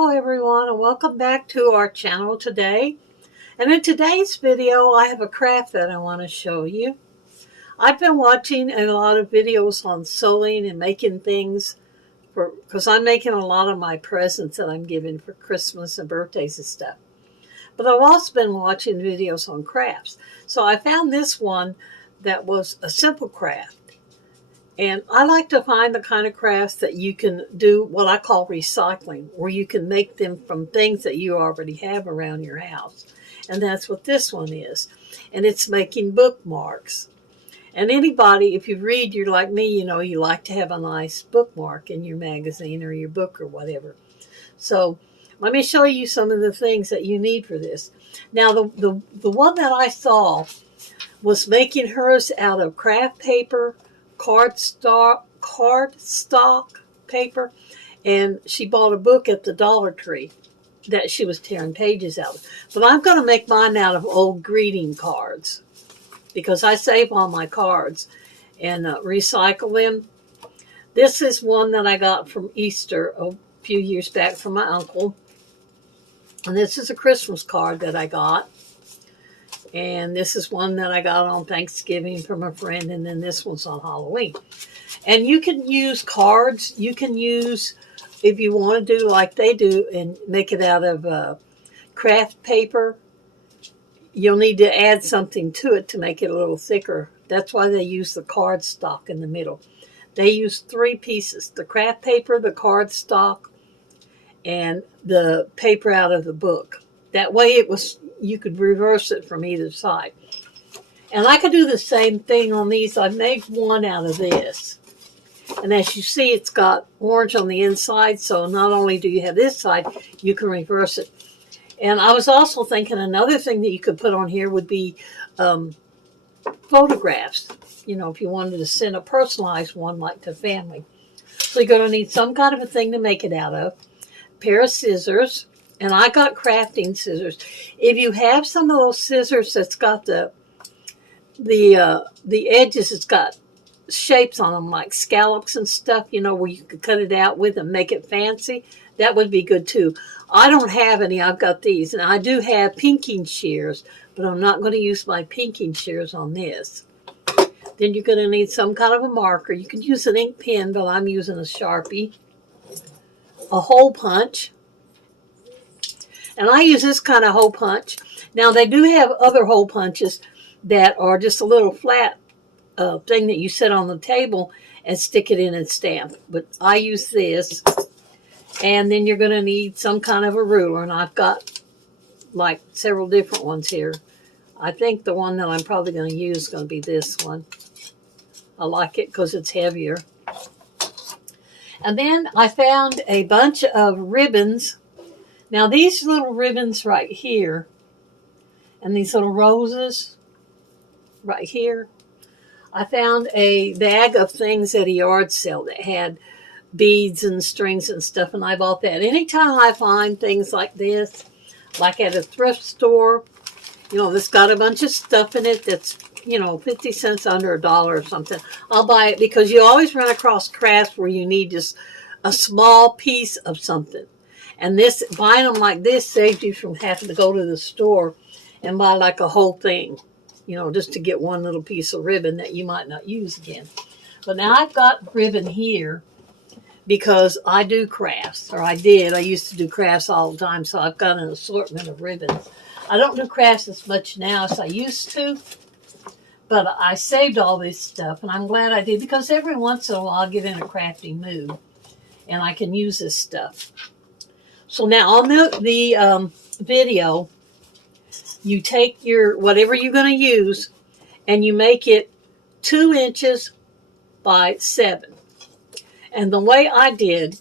Hello everyone and welcome back to our channel today. And in today's video I have a craft that I want to show you. I've been watching a lot of videos on sewing and making things because I'm making a lot of my presents that I'm giving for Christmas and birthdays and stuff. But I've also been watching videos on crafts. So I found this one that was a simple craft. And I like to find the kind of crafts that you can do what I call recycling, where you can make them from things that you already have around your house. And that's what this one is. And it's making bookmarks. And anybody, if you read, you're like me, you like to have a nice bookmark in your magazine or your book or whatever. So let me show you some of the things that you need for this. Now, the one that I saw was making hers out of craft paper, cardstock paper, and she bought a book at the Dollar Tree that she was tearing pages out of. But I'm going to make mine out of old greeting cards because I save all my cards and recycle them. This is one that I got from Easter a few years back from my uncle. And this is a Christmas card that I got. And this is one that I got on Thanksgiving from a friend, and then this one's on Halloween. And you can use cards. You can use, if you want to do like they do and make it out of craft paper, you'll need to add something to it to make it a little thicker. That's why they use the cardstock in the middle. They use 3 pieces, the craft paper, the cardstock, and the paper out of the book. That way you could reverse it from either side. And I could do the same thing on these. I made one out of this. And as you see, it's got orange on the inside. So not only do you have this side, you can reverse it. And I was also thinking another thing that you could put on here would be photographs. If you wanted to send a personalized one like to family. So you're going to need some kind of a thing to make it out of. A pair of scissors. And I got crafting scissors. If you have some of those scissors that's got the edges, it's got shapes on them like scallops and stuff, where you could cut it out with and make it fancy, that would be good too. I don't have any. I've got these. And I do have pinking shears, but I'm not going to use my pinking shears on this. Then you're going to need some kind of a marker. You can use an ink pen, but I'm using a Sharpie. A hole punch. And I use this kind of hole punch. Now, they do have other hole punches that are just a little flat thing that you set on the table and stick it in and stamp. But I use this. And then you're going to need some kind of a ruler. And I've got like several different ones here. I think the one that I'm probably going to use is going to be this one. I like it because it's heavier. And then I found a bunch of ribbons. Now, these little ribbons right here, and these little roses right here, I found a bag of things at a yard sale that had beads and strings and stuff, and I bought that. Anytime I find things like this, like at a thrift store, that's got a bunch of stuff in it that's, 50 cents under $1 or something, I'll buy it because you always run across crafts where you need just a small piece of something. And buying them like this saves you from having to go to the store and buy like a whole thing, just to get one little piece of ribbon that you might not use again. But now I've got ribbon here because I do crafts, or I did. I used to do crafts all the time, so I've got an assortment of ribbons. I don't do crafts as much now as I used to, but I saved all this stuff, and I'm glad I did because every once in a while I'll get in a crafting mood, and I can use this stuff. So now on the video, you take your whatever you're going to use and you make it 2 inches by 7. And the way I did,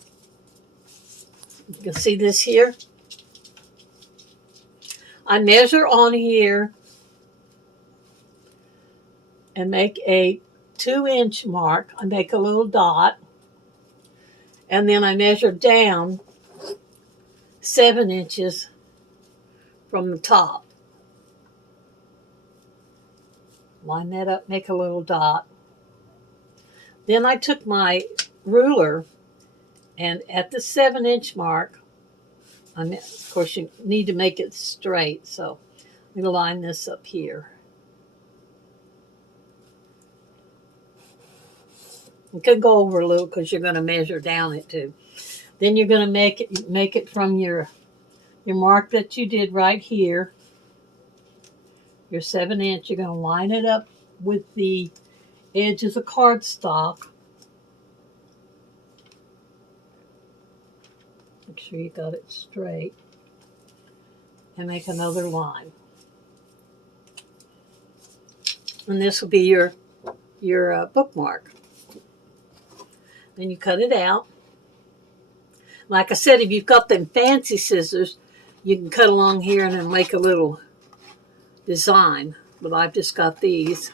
you can see this here. I measure on here and make a 2-inch mark. I make a little dot. And then I measure down 7 inches from the top. Line that up, make a little dot. Then I took my ruler and at the 7-inch mark, Of course, you need to make it straight, so I'm going to line this up here. You could go over a little because you're going to measure down it too. Then you're going to make it from your mark that you did right here. Your 7-inch. You're going to line it up with the edge of the cardstock. Make sure you got it straight. And make another line. And this will be your bookmark. Then you cut it out. Like I said, if you've got them fancy scissors, you can cut along here and then make a little design. But I've just got these.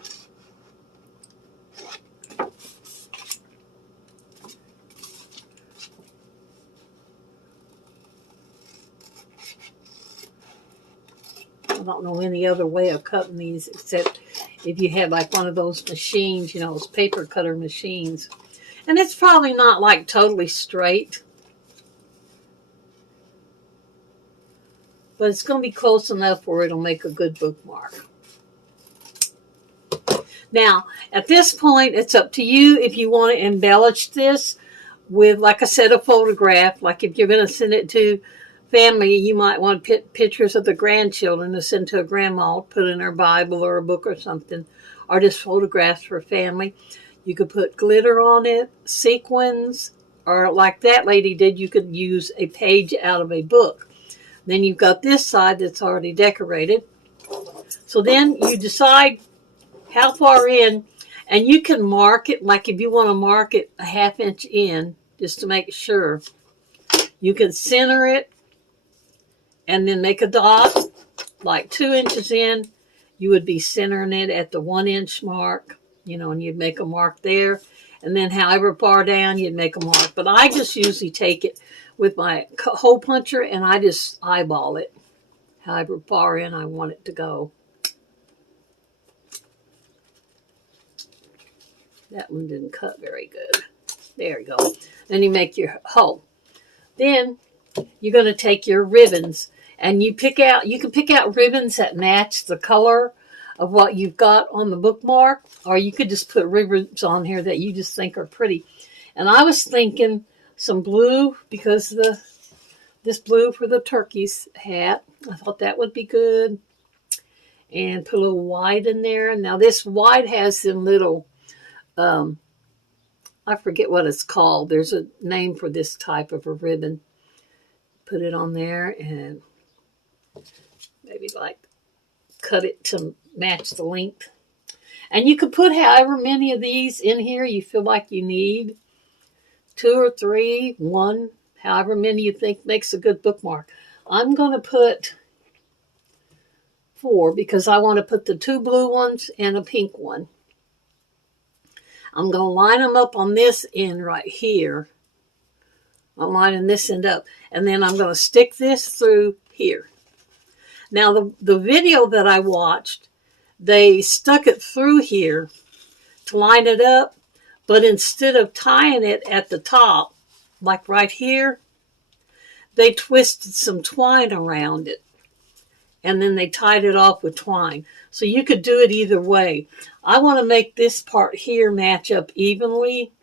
I don't know any other way of cutting these except if you have like one of those machines, those paper cutter machines. And it's probably not like totally straight. But it's going to be close enough where it'll make a good bookmark. Now, at this point, it's up to you if you want to embellish this with, like I said, a photograph. Like if you're going to send it to family, you might want pictures of the grandchildren to send to a grandma, put in her Bible or a book or something, or just photographs for family. You could put glitter on it, sequins, or like that lady did, you could use a page out of a book. Then you've got this side that's already decorated. So then you decide how far in, and you can mark it, like if you want to mark it a 1/2 inch in, just to make sure. You can center it and then make a dot, like 2 inches in. You would be centering it at the 1 inch mark, and you'd make a mark there. And then however far down, you'd make a mark. But I just usually take it with my hole puncher and I just eyeball it, however far in I want it to go. That one didn't cut very good. There you go. Then you make your hole. Then you're going to take your ribbons and you can pick out ribbons that match the color of what you've got on the bookmark, or you could just put ribbons on here that you just think are pretty. And I was thinking some blue, because this blue for the turkey's hat, I thought that would be good. And put a little white in there. Now this white has them little, I forget what it's called. There's a name for this type of a ribbon. Put it on there and maybe like cut it to match the length. And you can put however many of these in here you feel like you need. 2 or 3, 1, however many you think makes a good bookmark. I'm going to put 4 because I want to put the 2 blue ones and a pink one. I'm going to line them up on this end right here. I'm lining this end up. And then I'm going to stick this through here. Now, the video that I watched, they stuck it through here to line it up. But instead of tying it at the top, like right here, they twisted some twine around it. And then they tied it off with twine. So you could do it either way. I want to make this part here match up evenly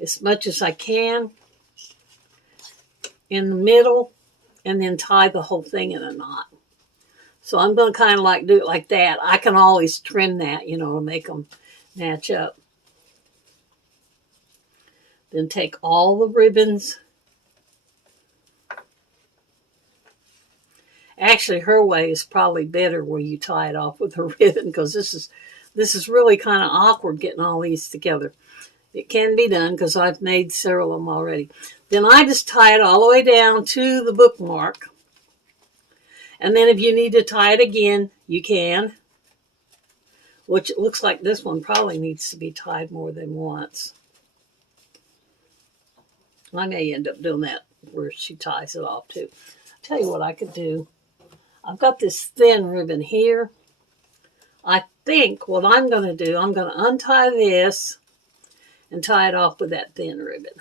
as much as I can in the middle, and then tie the whole thing in a knot. So I'm going to kind of like do it like that. I can always trim that, to make them match up. Then take all the ribbons. Actually, her way is probably better where you tie it off with a ribbon, because this is really kind of awkward getting all these together. It can be done because I've made several of them already. Then I just tie it all the way down to the bookmark. And then if you need to tie it again, you can. Which it looks like this one probably needs to be tied more than once. I may end up doing that where she ties it off too. I'll tell you what I could do. I've got this thin ribbon here. I think what I'm going to do, I'm going to untie this and tie it off with that thin ribbon.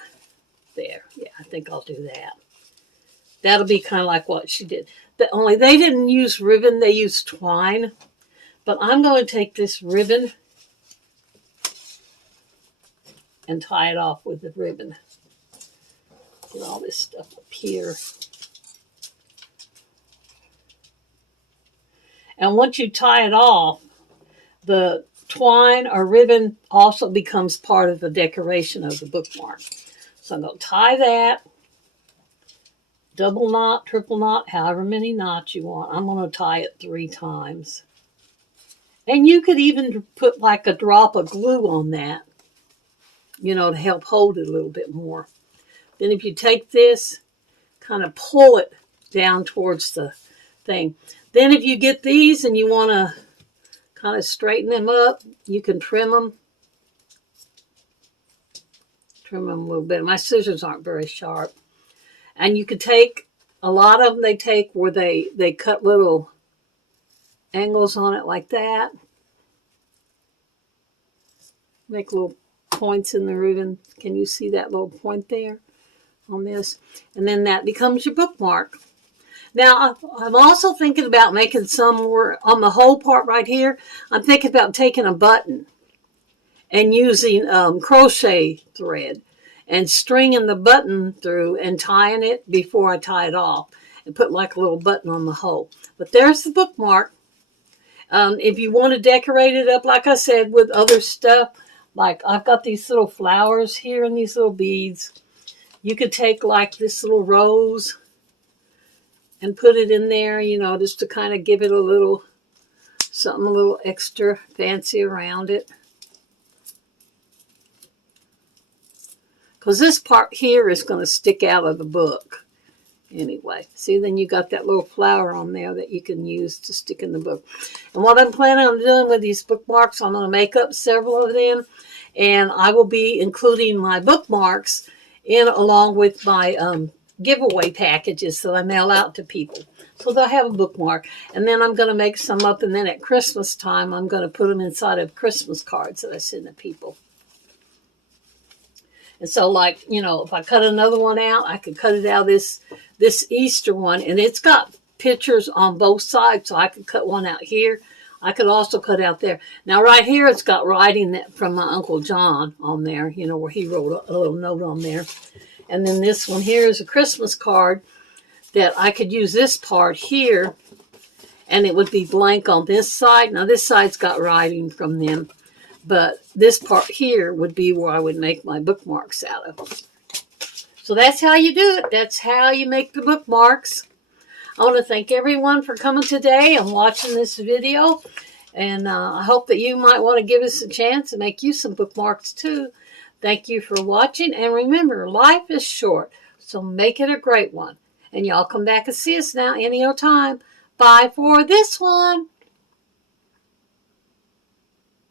There. Yeah, I think I'll do that. That'll be kind of like what she did. Only they didn't use ribbon, they used twine. But I'm going to take this ribbon and tie it off with the ribbon. Get all this stuff up here. And once you tie it off, the twine or ribbon also becomes part of the decoration of the bookmark. So I'm going to tie that, double knot, triple knot, however many knots you want. I'm going to tie it 3 times. And you could even put like a drop of glue on that, to help hold it a little bit more. Then if you take this, kind of pull it down towards the thing. Then if you get these and you want to kind of straighten them up, you can trim them. Trim them a little bit. My scissors aren't very sharp. And you could take, a lot of them they take where they cut little angles on it like that. Make little points in the ribbon. Can you see that little point there on this? And then that becomes your bookmark. Now, I'm also thinking about making some more on the whole part right here. I'm thinking about taking a button and using crochet thread and stringing the button through and tying it before I tie it off and put like a little button on the hole. But there's the bookmark. If you want to decorate it up, like I said, with other stuff, like I've got these little flowers here and these little beads. You could take like this little rose and put it in there, just to kind of give it a little, something a little extra fancy around it. Because this part here is going to stick out of the book. Anyway, see, then you got that little flower on there that you can use to stick in the book. And what I'm planning on doing with these bookmarks, I'm going to make up several of them. And I will be including my bookmarks in along with my giveaway packages that I mail out to people. So they'll have a bookmark. And then I'm going to make some up. And then at Christmas time, I'm going to put them inside of Christmas cards that I send to people. And so, like, if I cut another one out, I could cut it out this Easter one. And it's got pictures on both sides. So I could cut one out here. I could also cut out there. Now, right here, it's got writing from my Uncle John on there, where he wrote a little note on there. And then this one here is a Christmas card that I could use this part here, and it would be blank on this side. Now, this side's got writing from them, but this part here would be where I would make my bookmarks out of. So that's how you do it. That's how you make the bookmarks. I want to thank everyone for coming today and watching this video, and I hope that you might want to give us a chance and make you some bookmarks too. Thank you for watching, and remember, life is short, so make it a great one. And y'all come back and see us now any old time. Bye for this one.